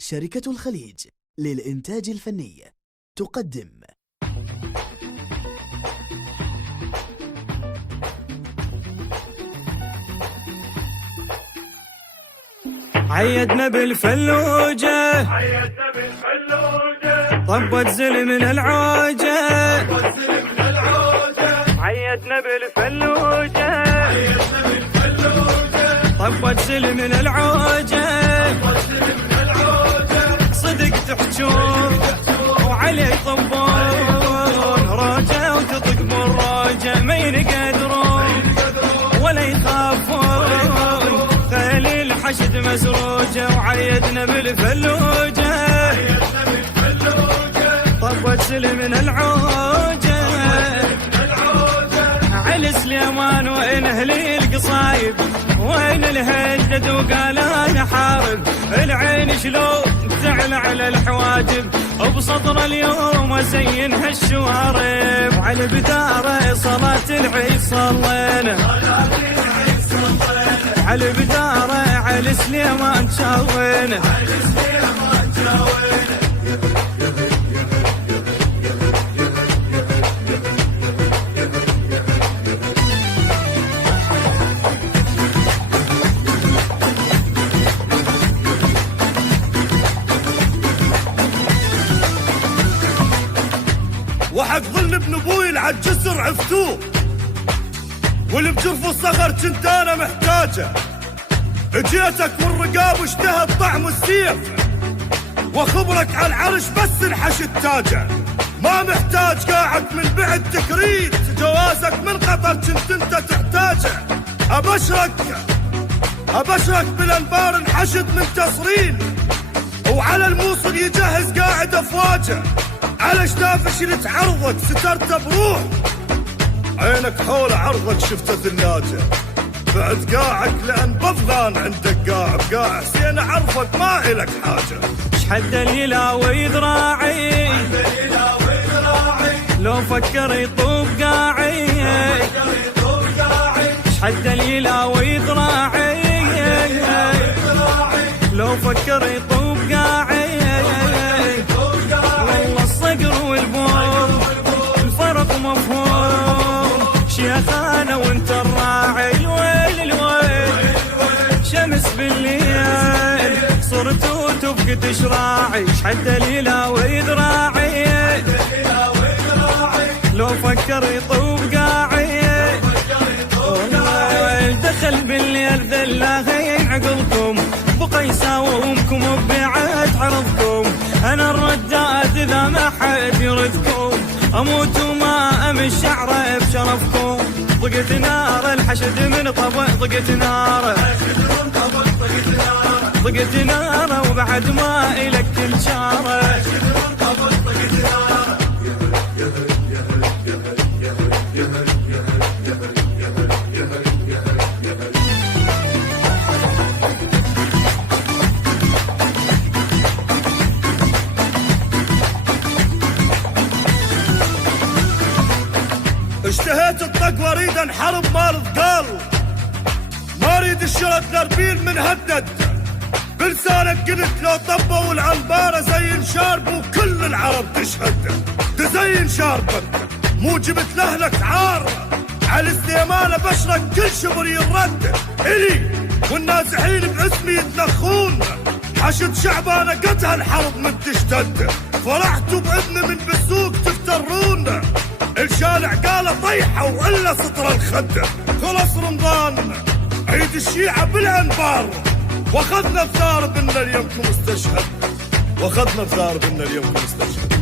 شركة الخليج للإنتاج الفني تقدم عيدنا بالفلوجة طبت زل من العوجة عيدنا بالفلوجة طبت زل من العوجة صدق تحجون وعلي يطبون روجة وتطق بالروجة ما ينقدرون ولا يخافون خلي الحشد مسروجة وعيدنا بالفلوجة طبت زل من العوجة علي سليمان وين اهلي القصايب وين الهدد وقال انا حارب العين شلون تعلى على الحواجب بسطر اليوم ازين هالشوارب وعلى بداره صلاة العيد صلينا على بداره على سليمان شاوينا وحق ظل ابن ابوي العالجسر عفتوه واللي بجرف الصخر كنت انا محتاجه اجيتك والرقاب واشتهت طعم السيف وخبرك على العرش بس انحشت تاجه ما محتاج قاعد من بعد تكريت جوازك من قطر كنت انت تحتاجه ابشرك بالانبار انحشد من تصرين وعلى الموصل يجهز قاعد افواجه على شتافش اللي تعرضك سترته بروح عينك حول عرضك شفت ثلاجة بعد قاعك لأن بفغان عندك قاع حسين أعرفك ما إلك حاجة شحد اليلاوي ذراعي لو فكر يطوب قاعي شحد اليلاوي ذراعي لو فكر يطوب قاعي والله الصقر والبوم الفرق مفهوم شيخانا وانت الراعي الويل شمس بالليل صرت وتبقى تشراعي شحد اليلاوي ذراعي لو فكر يطوب قاعي دخل بالليل ذلاهين عقلكم بقى يساومكم وبيعت عرضكم انا الرداد اذا ما حد يردكم اموت وما امش شعره بشرفكم ضقت نار الحشد من طبق ضقت نار وبعد ما الك كل شاره اشتهيت الطق واريد انحرب مال ثقال ما اريد الشرط نربين من هدد بلسانك قلت لو طبوا العنبارة زين شارب وكل العرب تشهد تزين شاربك مو جبت لهلك عار على سليمان بشرك كل شبر يرد الي والنازحين باسمي يتنخون حشد شعبانة قد هالحرب من تشتد فرحتوا بابن من بالسوق تفترون الشارع قال طيحة وإلا سطر الخدة خلص رمضان عيد الشيعة بالأنبار واخذنا بثار بنا اليومكم استشهد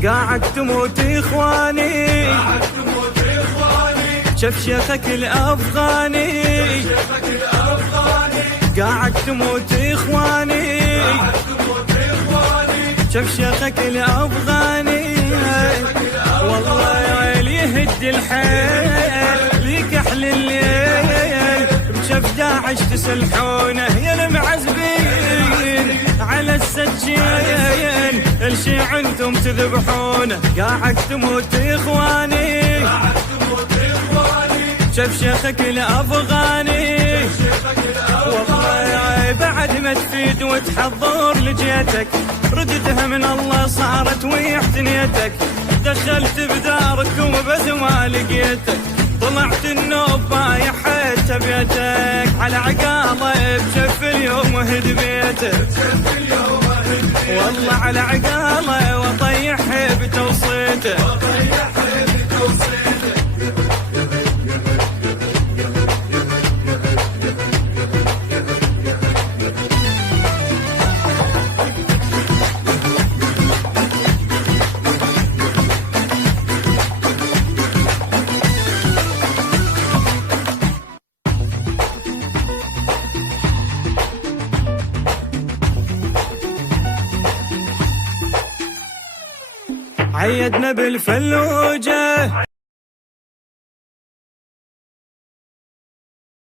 قاعد تموت إخواني شف شيخك الأفغاني قاعد تموت إخواني شف شيخك الأفغاني والله يهد الحيل ليك احل الليل بشف داعش تسلحونه يا المعزبين على السجين الشيع انتم تذبحونه قاعد تموت اخواني شف شيخك الافغاني والله بعد دايمة تفيد وتحضر لجيتك، ردتها من الله صارت ويحت نيتك، دخلت بدارك وبس ما لقيتك، طلعت النوب بايحت بيتك، على عقاله بشف اليوم وهد بيتك، والله على عقاله وطيح بتوصيته. عيدنا بالفلوجة